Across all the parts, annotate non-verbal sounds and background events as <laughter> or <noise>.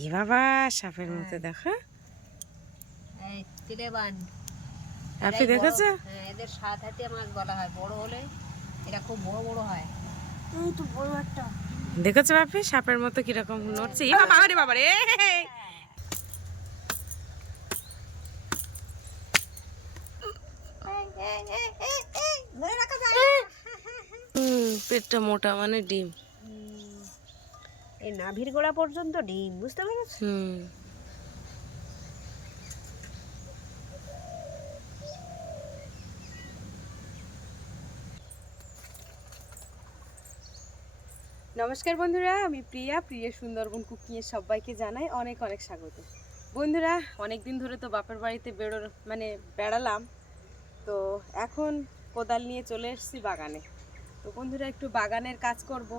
এ বাবা সাপের মতো দেখো। আপনি দেখেছ? হ্যাঁ এদের সাত হাতে মাছ বলা হয়। বড় হলে এটা খুব বড় বড় হয়। দেখেছ বাপি? সাপের মতো কীরকম নড়ছে। এ বাবা রে বাবা রে! পেটটা মোটা মানে ডিম। এই নাভির গোড়া পর্যন্ত ডিম বুঝতে পেরেছ? নমস্কার বন্ধুরা আমি প্রিয়া প্রিয়া সুন্দরবন কুকিংয়ে সবাইকে জানাই অনেক অনেক স্বাগত। বন্ধুরা অনেক দিন ধরে তো বাপের বাড়িতে বেরোর মানে বেড়ালাম তো এখন কোদাল নিয়ে চলে এসেছি বাগানে। তো বন্ধুরা একটু বাগানের কাজ করব।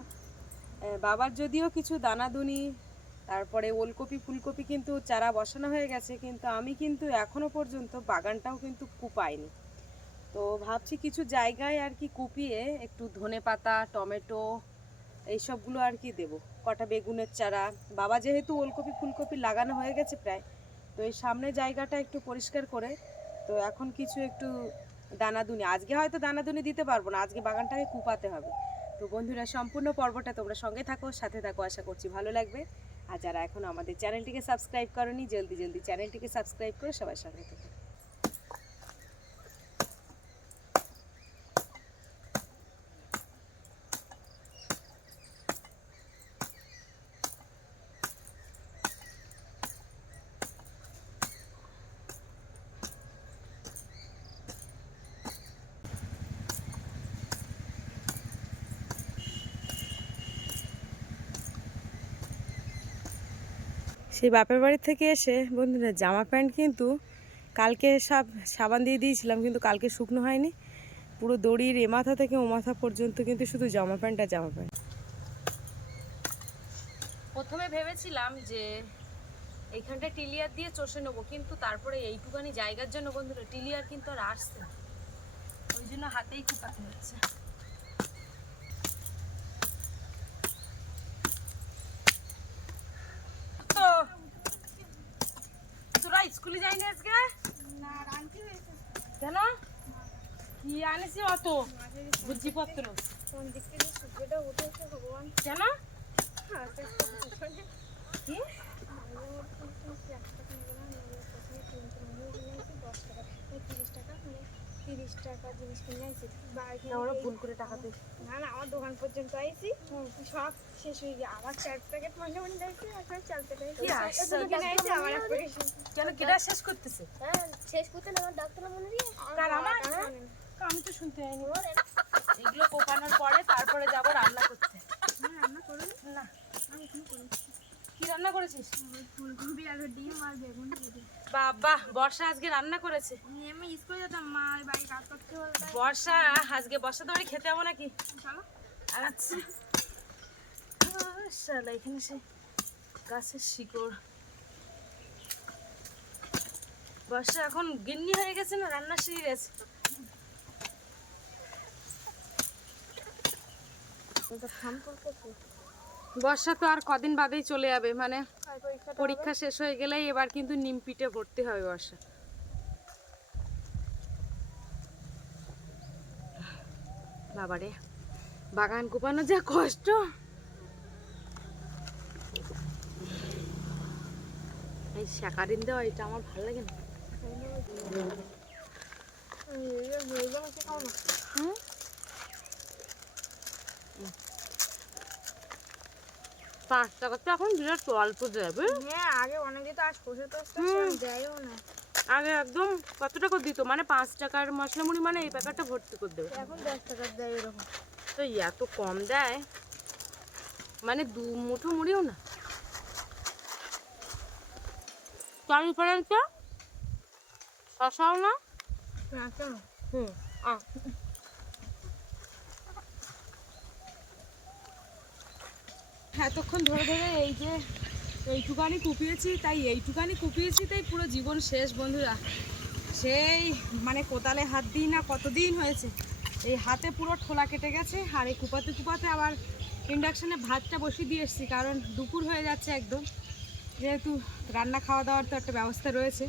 বাবার যদিও কিছু দানাদুনি, তারপরে ওলকপি, ফুলকপি কিন্তু চারা বসানো হয়ে গেছে, কিন্তু আমি কিন্তু এখনও পর্যন্ত বাগানটাও কিন্তু কুপাইনি। তো ভাবছি কিছু জায়গায় আর কি কুপিয়ে একটু ধনে পাতা, টমেটো এইসবগুলো আর কি দেবো, কটা বেগুনের চারা। বাবা যেহেতু ওলকপি, ফুলকপি লাগানো হয়ে গেছে প্রায়, তো এই সামনে জায়গাটা একটু পরিষ্কার করে, তো এখন কিছু একটু দানাদুনি। আজকে হয়তো দানাদুনি দিতে পারব না, আজকে বাগানটাকে কুপাতে হবে। তো বন্ধুরা, সম্পূর্ণ পর্বটা তোমরা সঙ্গে থাকো, সাথে থাকো, আশা করছি ভালো লাগবে। আর যারা এখন আমাদের চ্যানেলটিকে সাবস্ক্রাইব করনি, জলদি জলদি চ্যানেলটিকে সাবস্ক্রাইব করে সবার সঙ্গে থেকো। সেই বাপের বাড়ি থেকে এসে বন্ধুরা জামা প্যান্ট কিন্তু কালকে সব, সাবান দিয়ে দিয়েছিলাম, কিন্তু কালকে শুকনো হয়নি। পুরো দড়ির এ মাথা থেকে ও মাথা পর্যন্ত কিন্তু শুধু জামা প্যান্ট আর জামা প্যান্ট। প্রথমে ভেবেছিলাম যে এইখানটা টিলিয়ার দিয়ে চষে নেব, কিন্তু তারপরে এইটুখানি জায়গার জন্য বন্ধুরা টিলিয়ার কিন্তু আর আসছে না। ওই জন্য হাতেই কুপাতে হচ্ছে তো তোরা স্কুলে যাইনি আজকে? কেন? কি আনিস অত? বুদ্ধিপত্র। কেন? কি? তিরিশ টাকা জিনিস কিনে আইছি। ওরা ভুল করে টাকা দিস না না আমার দোকান পর্যন্ত আইছি। সব শেষ হয়ে গিয়ে আবার চার প্যাকেট মনে মনে দেখছি এখন চার প্যাকেট কি কিনে আইছি আমার এক প্যাকেট কেন কেটা শেষ করতেছে? হ্যাঁ শেষ করতে না আমার ডাক্তার মনে দিয়ে কার আমার আমি তো শুনতে পাইনি। এগুলো কোপানোর পরে তারপরে যাব রান্না করতে। রান্না করুন না। আমি এখনও করি কি রান্না করেছিস? ফুলকপি আর ডিম আর বেগুন দিয়ে বাবা বর্ষা আজকে রান্না করেছে। আমি স্কুলে যেতাম মা বাড়ি কাজ করতে বর্ষা আজকে বর্ষা তো বাড়ি খেতে যাব নাকি? আচ্ছা। শালা এখানে সে গাছের শিকড়। বর্ষা এখন গিন্নি হয়ে গেছে না? রান্না শিখে গেছে। বর্ষা তো আর কদিন বাদেই চলে যাবে মানে পরীক্ষা শেষ হয়ে গেলেই এবার কিন্তু নিমপিটে ভর্তি হবে বর্ষা। বাবারে, বাগান কোপানো যা কষ্ট। এই শাকারিন দেওয়া, এটা আমার ভালো লাগে না। পাঁচ টাকা তো এখন বিরাট অল্প যাবে। হ্যাঁ আগে অনেক দিত আর সরষে তো হুম। দেয়ও না। আগে একদম কত টাকা দিত? মানে পাঁচ টাকার মশলা মুড়ি মানে এই প্যাকেটটা ভর্তি করে দেবে। এখন দশ টাকা দেয় এরকম। তো এত কম দেয় মানে দু মুঠো মুড়িও না। ট্রান্সপারেন্ট শশাও না। হুম আ এতক্ষণ ধরে ধরে এই যে এইটুকানি কুপিয়েছি, তাই এইটুকানি কুপিয়েছি, তাই পুরো জীবন শেষ বন্ধুরা। সেই মানে কোদালে হাত দিই না, কতদিন হয়েছে? এই হাতে পুরো ঠোলা কেটে গেছে, আর এই কুপাতে কুপাতে আবার ইন্ডাকশানে ভাতটা বসিয়ে দিয়ে এসেছি, কারণ দুপুর হয়ে যাচ্ছে একদম। যেহেতু রান্না খাওয়া দাওয়ার তো একটা ব্যবস্থা রয়েছে।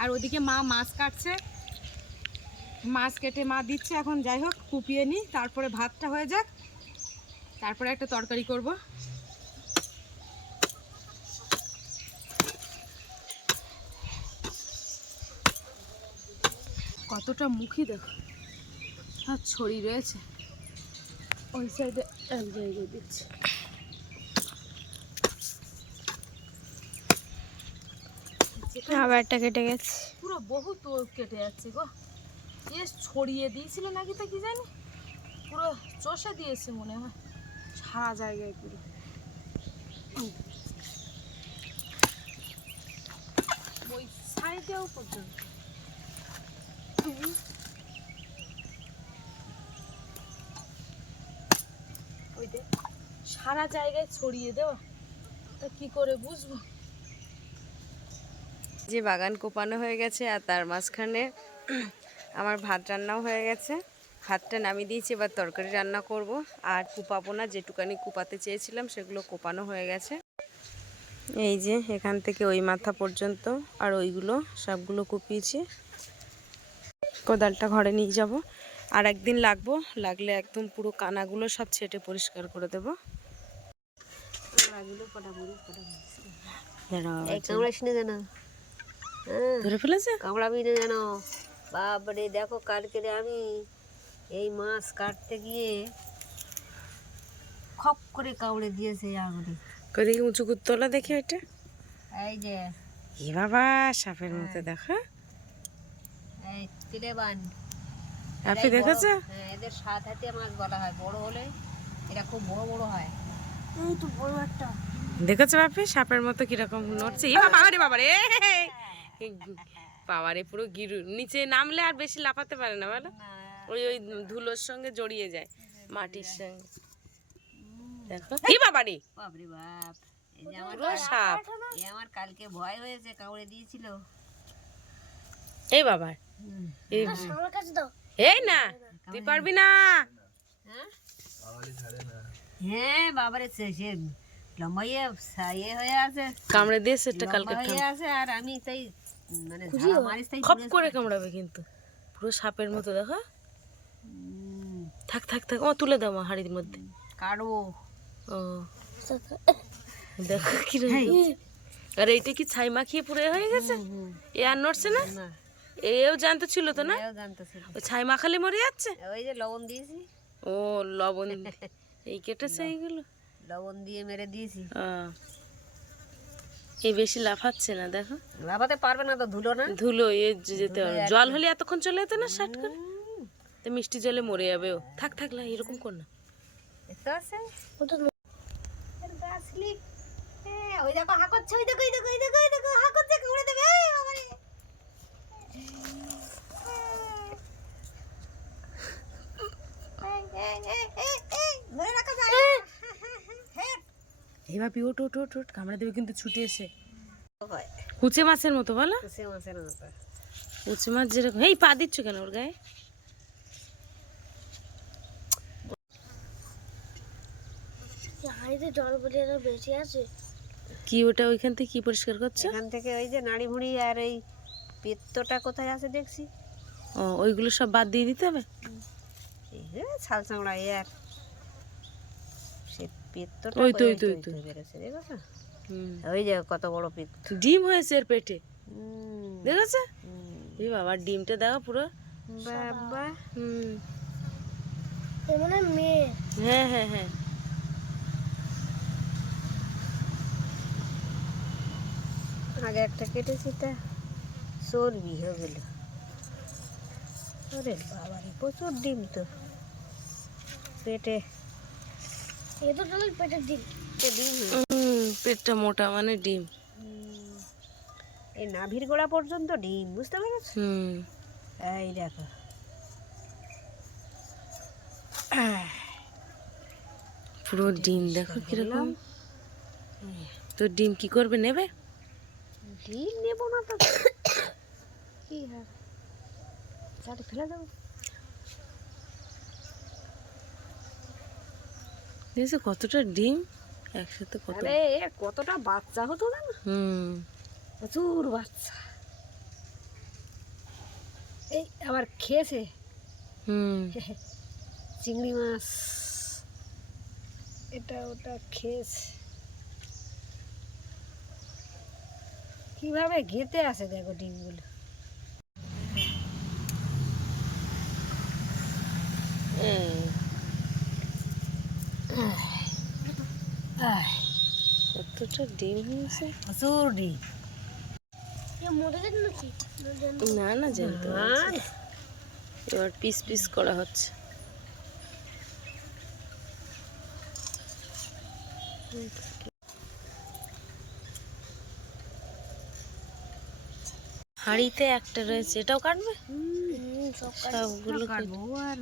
আর ওদিকে মা মাছ কাটছে। মাছ কেটে মা দিচ্ছে এখন, যাই হোক, কুপিয়ে নিই, তারপরে ভাতটা হয়ে যাক। তারপরে একটা তরকারি করব। কতটা মুখী দেখো। সব ছড়ি রয়েছে। ওই সাইডে এক জায়গায় দিচ্ছে। আবার একটা কেটে গেছে। পুরো বহু তো কেটে যাচ্ছে গো। এ ছড়িয়ে দিয়েছিল নাকি তা কি জানি? পুরো চষে দিয়েছে মনে হয়। সারা জায়গায় পুরো। ওই সাইডেও পর্যন্ত। সারা জায়গায় ছড়িয়ে দেওয়া। তা কি করে বুঝব? যে বাগান কোপানো হয়ে গেছে আর তার মাঝখানে আমার ভাত রান্নাও হয়ে গেছে। ভাতটা নামিয়ে দিয়েছি, এবার তরকারি রান্না করব। আর কুপাবো না, যেটুকানি কুপাতে চেয়েছিলাম, সেগুলো কোপানো হয়ে গেছে। এই যে, এখান থেকে ওই মাথা পর্যন্ত আর ওইগুলো সবগুলো কুপিয়েছি। কোদালটা ঘরে নিয়ে যাব। আর একদিন লাগবো লাগলে একদম পুরো কানাগুলো সব ছেটে পরিষ্কার করে দেবো। জানো। হ্যাঁ। ধরে ফেলেছে? কামড়াবি না জানো। বাবারে দেখো কালকে আমি এই মাছ কাটতে গিয়ে খপ করে কামড়ে দিয়েছে আঙুলি। কদিকে উঁচু করে তোলা দেখি ওইটা। এই যে। এ বাবা সাপের মতো দেখা। এই তিলে আপনি দেখেছ হ্যাঁ এদের সাত হাতিয়া মাছ বলা হয়। বড় হলে এটা খুব বড় বড় হয়। এই তো বড় একটা। দেখেছ বাপি সাপের মতো কীরকম নড়ছে। এ বাবা রে বাবা রে! বাবারে পুরো গিরু নিচে নামলে আর বেশি লাফাতে পারে না বলো? ওই ওই ধুলোর সঙ্গে জড়িয়ে যায় মাটির সঙ্গে। দেখো। কি বাবা রে! বাপরে বাপ। এই এই আমার কালকে ভয় হয়েছে কামড়ে দিয়েছিল। এই বাবা। এই আমার কাছে দাও। এই না তুই পারবি না। হ্যাঁ হ্যাঁ বাবারে সে লম্বাইয়ে ইয়ে হয়ে আছে। কামড়ে দিয়ে কালকে হয়ে আছে আর আমি তাই মানে ঝাড়া মারিস তাই খপ করে কামড়াবে কিন্তু। পুরো সাপের মতো দেখো। থাক থাক থাক। ও তুলে দাও মা হাড়ির মধ্যে। কাটবো ও। দেখো কি আর এইটা কি ছাই মাখিয়ে পুরো এ হয়ে গেছে? এ আর নড়ছে না? না। এও জানতে ছিল তো না? জানতেছিল ওই ছাই মাখালে মরে যাচ্ছে? ওই যে লবণ দিয়েছি। ও লবণ <laughs> এই কেটেছে এইগুলো। লবণ দিয়ে মেরে দিয়েছি। ও। এই বেশি লাফাচ্ছে না দেখো। লাফাতে পারবে না তো ধুলো না? ধুলো এ যেতে হবে। জল হলে এতক্ষণ চলে যেত না শার্ট করে? তো মিষ্টি জলে মরে যাবে ও। থাক থাক না এরকম কর না। ওই দেখো হা করছে ওই দেখো ওই দেখো ওই দেখো ওই দেখো হা করছে কামড়ে দেবে। যায় এই ওট ওট ওট ওট কামড়ে দেবে কিন্তু ছুটে এসে। কুচে মাছের মতো বলো। মতো। কুচে মাছ যেরকম এই পা দিচ্ছ কেন ওর গায়ে? হাঁড়িতে জল বলে বেশি আছে। কি ওটা ওইখান থেকে কি পরিষ্কার করছ? এখান থেকে ওই যে নাড়ি ভুঁড়ি আর এই পেত্তটা কোথায় আছে দেখছি? ও ওইগুলো সব বাদ দিয়ে দিতে হবে? ছাল চামড়া এ আর সে পেত্তটা ওই তো, ওই তো, ওই তো। দেখেছ? ওই যে কত বড় পেত্ত ডিম হয়েছে এর পেটে। হুম, দেখেছ? এই বাবা ডিমটা দেখো পুরো। বাবা। হুম। এ মানে মেয়ে। হ্যাঁ হ্যাঁ হ্যাঁ। আগে একটা কেটেছি তা। চর্বি হয়ে গেল। ওরে বাবা রে প্রচুর ডিম তো। পেটে। পেটের ডিম। হুম, পেটটা মোটা মানে ডিম। এই নাভির গোড়া পর্যন্ত ডিম বুঝতে পেরেছ? এই দেখো। পুরো ডিম দেখো কীরকম। তো ডিম কি করবে নেবে? ডিম নেব না তো। কি হবে চাটে ফেলে দেবো। দেখেছ কতটা ডিম একসাথে কত? এর কতটা বাচ্চা হতো জানো? হুম। প্রচুর বাচ্চা। এই আবার খেয়েছে? হুম। <laughs> চিংড়ি মাছ। এটা ওটা খেয়েছে। কীভাবে ঘেতে আছে দেখো ডিমগুলো এই, আহ, কতটা ডিম হয়েছে? প্রচুর ডিম। না না জানতো এবার পিস পিস করা হচ্ছে। হাঁড়িতে একটা রয়েছে এটাও কাটবে? সবগুলো কাটবো আর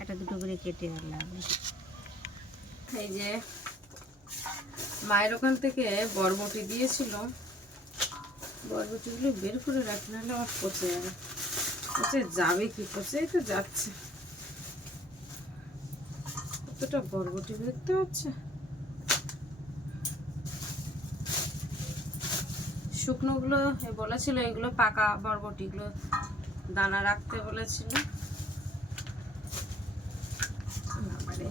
একটা দুটো করে কেটে লাগবে এই যে মায়ের ওখান থেকে বরবটি দিয়েছিল। বরবটিগুলো বের করে রাখি নাহলে আমার পচে যাবে। পচে যাবে কি? পচেই তো যাচ্ছে। কতটা বরবটি দেখতে পাচ্ছে? শুকনোগুলো বলেছিল, এগুলো পাকা বরবটিগুলো দানা রাখতে বলেছিল। বাবারে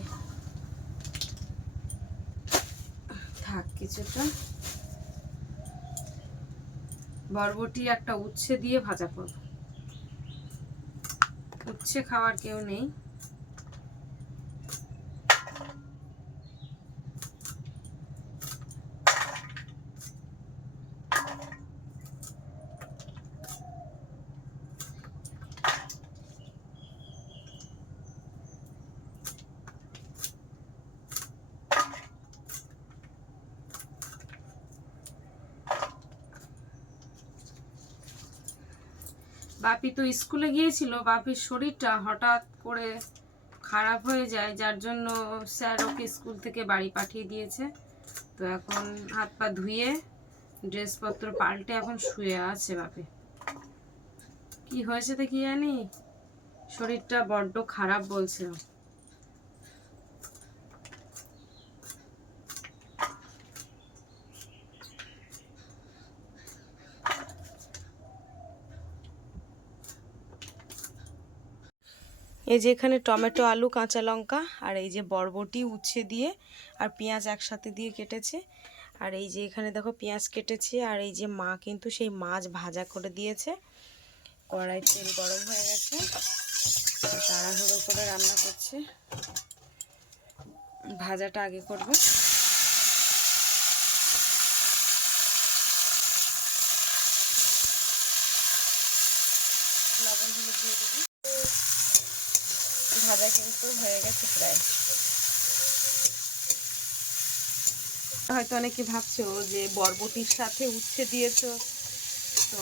থাক কিছুটা। বরবটি একটা উচ্ছে দিয়ে ভাজা করব। উচ্ছে খাওয়ার কেউ নেই। বাপি তো স্কুলে গিয়েছিল, বাপির শরীরটা হঠাৎ করে খারাপ হয়ে যায়, যার জন্য স্যার ওকে স্কুল থেকে বাড়ি পাঠিয়ে দিয়েছে। তো এখন হাত পা ধুয়ে ড্রেসপত্র পাল্টে এখন শুয়ে আছে বাপি। কি হয়েছে তো কি জানি? শরীরটা বড্ড খারাপ বলছে। এই যে এখানে টমেটো, আলু, কাঁচা লঙ্কা আর এই যে বরবটি উচ্ছে দিয়ে আর পেঁয়াজ একসাথে দিয়ে কেটেছে। আর এই যে এখানে দেখো পেঁয়াজ কেটেছে আর এই যে মা কিন্তু সেই মাছ ভাজা করে দিয়েছে। কড়াই তেল গরম হয়ে গেছে। তাড়াহুড়ো করে রান্না করছে। ভাজাটা আগে করবে। লবণ, হলুদ দিয়ে দেবো। ভাজা কিন্তু হয়ে গেছে প্রায়। হয়তো অনেকে ভাবছ যে বরবটির সাথে উচ্ছে দিয়েছ। তো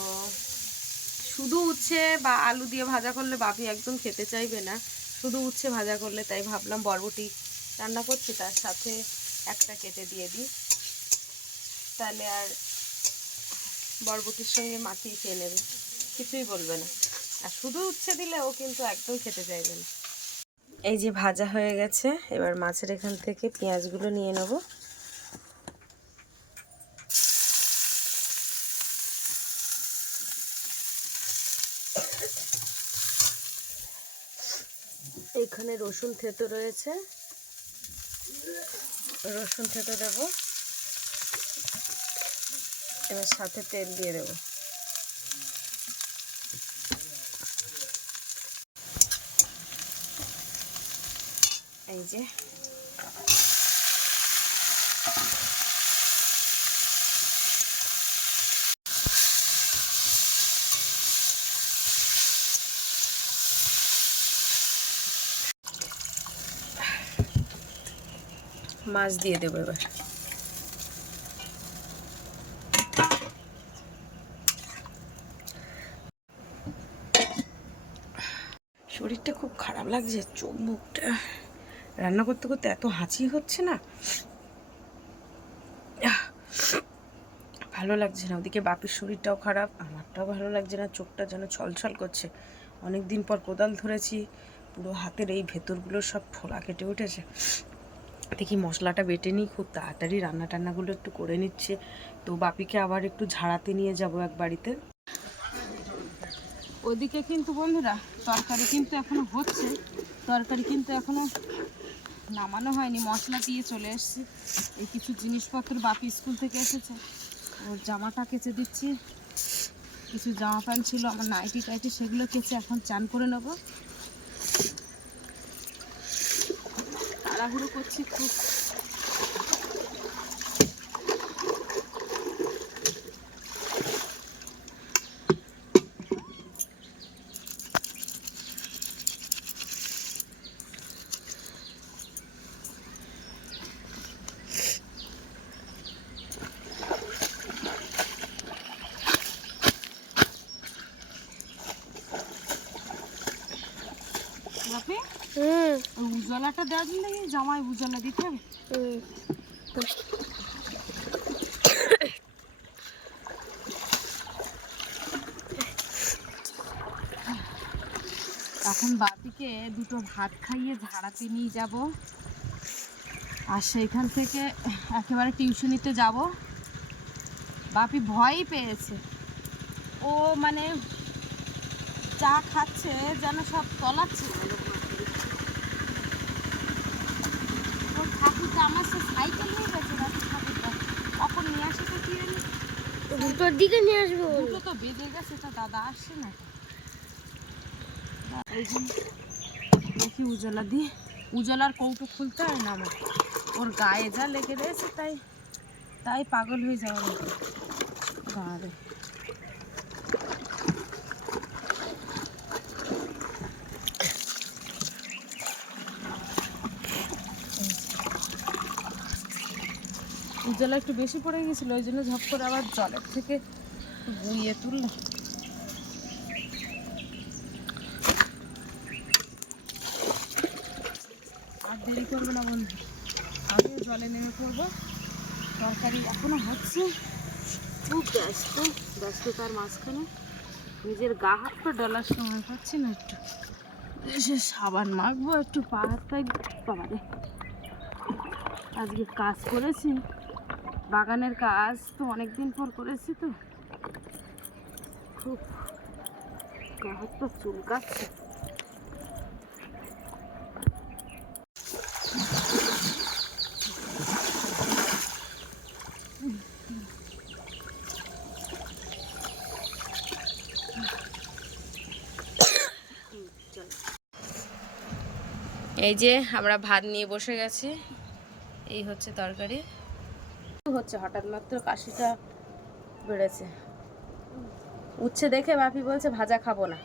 শুধু উচ্ছে বা আলু দিয়ে ভাজা করলে বাপি একদম খেতে চাইবে না। শুধু উচ্ছে ভাজা করলে তাই ভাবলাম বরবটি রান্না করছি, তার সাথে একটা কেটে দিয়ে দিই। তাহলে আর বরবটির সঙ্গে মাখিয়ে খেয়ে নেবে, কিছুই বলবে না। আর শুধু উচ্ছে দিলে ও কিন্তু একদম খেতে চাইবে না। এই যে ভাজা হয়ে গেছে, এবার মাছের এখান থেকে পেঁয়াজগুলো নিয়ে নেব। এখানে রসুন থেতো রয়েছে। রসুন থেতো দেব। এবার সাথে তেল দিয়ে দেবো। এই যে। মাছ দিয়ে দেবো এবার। শরীরটা খুব খারাপ লাগছে চোখ মুখটা। রান্না করতে করতে এত হাঁচি হচ্ছে না? ভালো লাগছে না। ওদিকে বাপির শরীরটাও খারাপ, আমারটাও ভালো লাগছে না। চোখটা যেন ছলছল করছে। অনেক দিন পর কোদাল ধরেছি, পুরো হাতের এই ভেতরগুলো সব ফোলা কেটে উঠেছে। দেখি মশলাটা বেটে নিই, খুব তাড়াতাড়ি রান্না টান্নাগুলো একটু করে নিচ্ছে। তো বাপিকে আবার একটু ঝাড়াতে নিয়ে যাব এক বাড়িতে। ওদিকে কিন্তু বন্ধুরা, তরকারি কিন্তু এখনও হচ্ছে। তরকারি কিন্তু এখনও নামানো হয়নি, মশলা দিয়ে চলে এসছি। এই কিছু জিনিসপত্র বাপি স্কুল থেকে এসেছে। ওর জামাটা কেচে দিচ্ছি। কিছু জামা প্যান্ট ছিল, আমার নাইটি টাইটি সেগুলো কেচে এখন চান করে নেব। তাড়াহুড়ো করছি খুব বাপি হুম উজ্জ্বলাটা দেওয়ার জন্য জামাই উজ্জ্বলা দিতে হবে। এখন বাপিকে দুটো ভাত খাইয়ে ঝাড়াতে নিয়ে যাব। আর সেইখান থেকে একেবারে টিউশনিতে যাব। বাপি ভয়ই পেয়েছে। ও মানে চা খাচ্ছে, যেন সব তলাচ্ছে ওর ঠাকুরটা আমার সে সাইকেল নিয়ে গেছে কখন নিয়ে আসে তো কি দুটোর দিকে নিয়ে আসব। দুটো তো গেছে তা দাদা আসছে না দেখি উজলা দিয়ে। উজলার কৌটো খুলতে হয় না আমার। ওর গায়ে যা লেগে রয়েছে তাই তাই পাগল হয়ে যাওয়ার মতো। উজ্জ্বলা একটু বেশি পড়ে গেছিল, ওই জন্য ঝপ করে আবার জলের থেকে একটু বুইয়ে তুললো আর দেরি করব না বন্ধু। আমিও জলে নেমে পড়ব। তরকারি এখনও হচ্ছে। খুব ব্যস্ত, ব্যস্ততার মাঝখানে। নিজের গা হাত পা ডলার সময় পাচ্ছি না একটু। এসে সাবান মাখবো, একটু পা হাত বাবারে আজকে কাজ করেছি। বাগানের কাজ তো অনেক দিন পর করেছি তো। খুব গা হাত পা চুলকাচ্ছে। এই যে আমরা ভাত নিয়ে বসে গেছি। এই হচ্ছে তরকারি। হচ্ছে, হঠাৎ মাত্র কাশিটা বেড়েছে। উচ্ছে দেখে বাপি বলছে, ভাজা খাব না।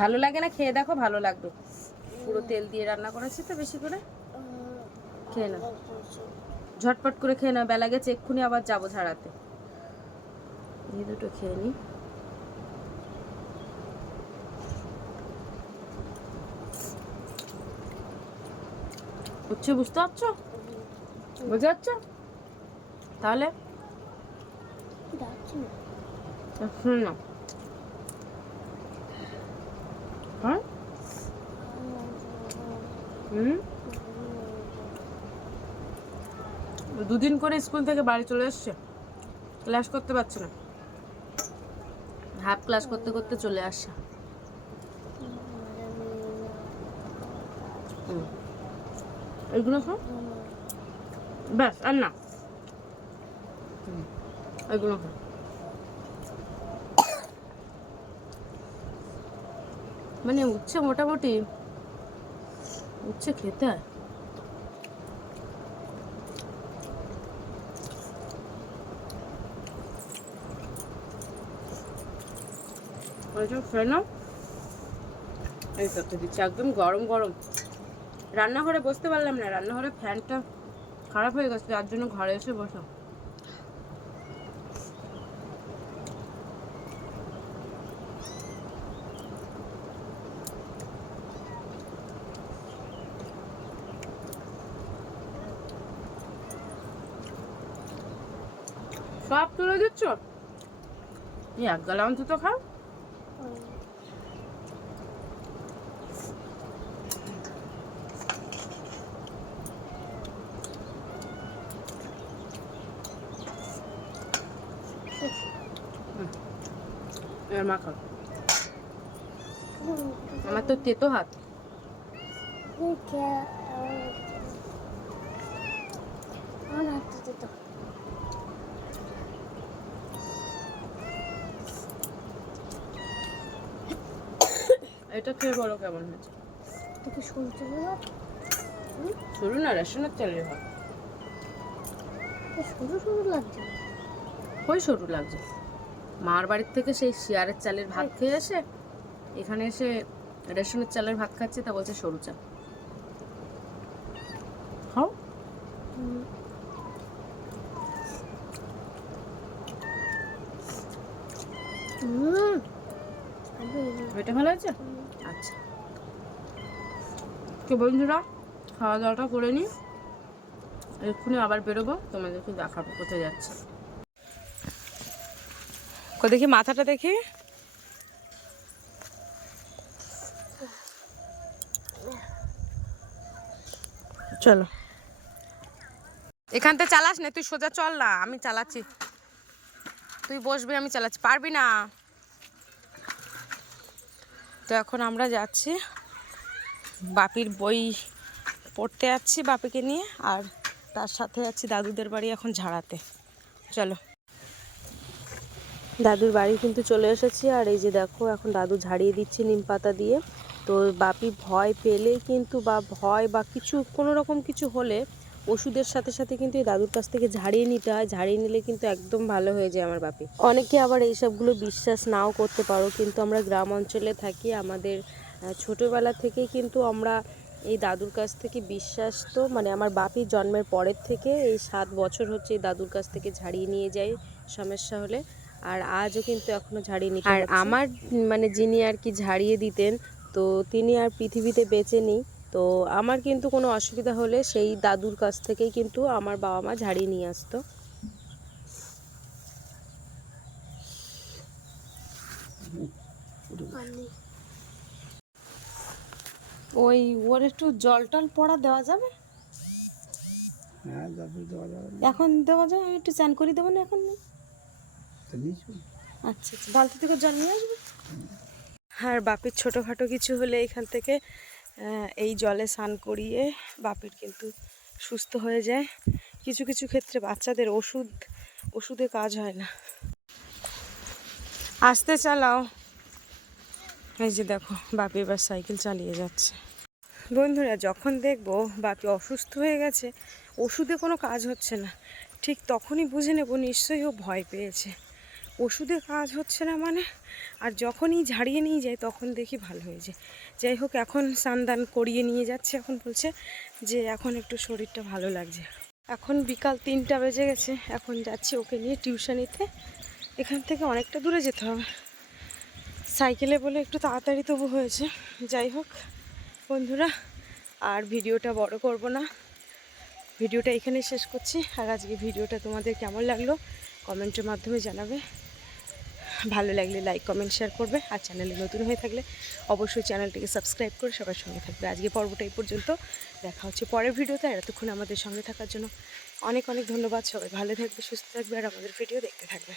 ভালো লাগে না? খেয়ে দেখো, ভালো লাগবে। পুরো তেল দিয়ে রান্না করেছি তো বেশি করে। খেয়ে নাও। ঝটপট করে খেয়ে নাও। বেলা গেছে, এক্ষুনি আবার যাব ঝাড়াতে। এই দুটো খেয়ে নিই উচ্ছে বুঝতে পারছ? বুঝতে পারছ? তাহলে? হ্যাঁ হুম? দুদিন করে স্কুল থেকে বাড়ি চলে এসছে। ক্লাস করতে পারছে না। হাফ ক্লাস করতে করতে চলে আসছে এইগুলো খাও? ব্যাস, আর না। খাও। মানে উচ্ছে মোটামুটি, উচ্ছে খেতে হয়। নাও। এই সবটা দিচ্ছি, একদম গরম গরম। রান্নাঘরে বসতে পারলাম না, রান্নাঘরে ফ্যানটা খারাপ হয়ে গেছে, তার জন্য ঘরে এসে বসো সব তুলে দিচ্ছ? এক গালা অন্তত খাও। এবার মাখাও আমার তো তেতো হাত। এটা খেয়ে বলো কেমন হয়েছে? তোকে শুনতে সরু না রেশনের চালের ভাত? সরু সরু লাগছে। ওই সরু লাগছে। মার বাড়ির থেকে সেই শিয়ারের চালের ভাত খেয়ে এসে এখানে এসে রেশনের চালের ভাত খাচ্ছে তা বলছে সরু চাল। খাও। এটা ভালো হয়েছে? আচ্ছা। তো বন্ধুরা খাওয়া দাওয়াটা করে নিই। এক্ষুনি আবার বেরোবো তোমাদেরকে দেখাবো কোথায় যাচ্ছে। দেখি মাথাটা দেখি। চলো। এখান থেকে চালাস না, তুই সোজা চল না, আমি চালাচ্ছি। তুই বসবি, আমি চালাচ্ছি, পারবি না। তো এখন আমরা যাচ্ছি, বাপির বই পড়তে যাচ্ছি বাপিকে নিয়ে, আর তার সাথে যাচ্ছি দাদুদের বাড়ি এখন ঝাড়াতে। চলো। দাদুর বাড়ি কিন্তু চলে এসেছি আর এই যে দেখো, এখন দাদু ঝাড়িয়ে দিচ্ছে নিম পাতা দিয়ে। তো বাপি ভয় পেলে কিন্তু বা ভয় বা কিছু, কোনো রকম কিছু হলে ওষুধের সাথে সাথে কিন্তু এই দাদুর কাছ থেকে ঝাড়িয়ে নিতে হয়। ঝাড়িয়ে নিলে কিন্তু একদম ভালো হয়ে যায় আমার বাপি। অনেকে আবার এইসবগুলো বিশ্বাস নাও করতে পারো, কিন্তু আমরা গ্রাম অঞ্চলে থাকি, আমাদের ছোটোবেলা থেকেই কিন্তু আমরা এই দাদুর কাছ থেকে বিশ্বাস তো মানে আমার বাপির জন্মের পরের থেকে এই সাত বছর হচ্ছে এই দাদুর কাছ থেকে ঝাড়িয়ে নিয়ে যাই সমস্যা হলে। আর আজও কিন্তু এখনও ঝাড়িয়ে নিতে আর আমার মানে যিনি আর কি ঝাড়িয়ে দিতেন তো তিনি আর পৃথিবীতে বেঁচে নেই। তো আমার কিন্তু কোনো অসুবিধা হলে সেই দাদুর কাছ থেকেই কিন্তু আমার বাবা মা ঝাড়িয়ে নিয়ে আসতো। ওই ওর একটু জল টল পড়া দেওয়া যাবে? হ্যাঁ যাবে দেওয়া যাবে। না এখন দেওয়া যাবে? আমি একটু চান করে দেবো না এখন? আচ্ছা আচ্ছা। বালতি থেকে জল নিয়ে আসবে? আর বাপির ছোটোখাটো কিছু হলে এখান থেকে এই জলে স্নান করিয়ে বাপির কিন্তু সুস্থ হয়ে যায়। কিছু কিছু ক্ষেত্রে বাচ্চাদের ওষুধ, ওষুধে কাজ হয় না। আসতে চালাও। এই যে দেখো, বাপি এবার সাইকেল চালিয়ে যাচ্ছে। বন্ধুরা, যখন দেখব বাপি অসুস্থ হয়ে গেছে, ওষুধে কোনো কাজ হচ্ছে না, ঠিক তখনই বুঝে নেব নিশ্চয়ই ও ভয় পেয়েছে। ওষুধে কাজ হচ্ছে না মানে? আর যখনই ঝাড়িয়ে নিয়ে যায় তখন দেখি ভালো হয়ে যায়। যাই হোক, এখন সান্দান করিয়ে নিয়ে যাচ্ছে, এখন বলছে যে এখন একটু শরীরটা ভালো লাগছে। এখন বিকাল তিনটা বেজে গেছে, এখন যাচ্ছি ওকে নিয়ে টিউশনিতে এখান থেকে অনেকটা দূরে যেতে হবে। সাইকেলে বলে একটু তাড়াতাড়ি তবু হয়েছে। যাই হোক, বন্ধুরা, আর ভিডিওটা বড় করব না। ভিডিওটা এখানেই শেষ করছি। আর আজকে ভিডিওটা তোমাদের কেমন লাগল? কমেন্টের মাধ্যমে জানাবে। ভালো লাগলে লাইক কমেন্ট শেয়ার করবে। আর চ্যানেলে নতুন হয়ে থাকলে অবশ্যই চ্যানেলটিকে সাবস্ক্রাইব করে সবার সঙ্গে থাকবে। আজকে পর্বটা এই পর্যন্ত। দেখা হচ্ছে পরের ভিডিওতে। আর এতক্ষণ আমাদের সঙ্গে থাকার জন্য অনেক অনেক ধন্যবাদ। সবাই ভালো থাকবে, সুস্থ থাকবে, আর আমাদের ভিডিও দেখতে থাকবে।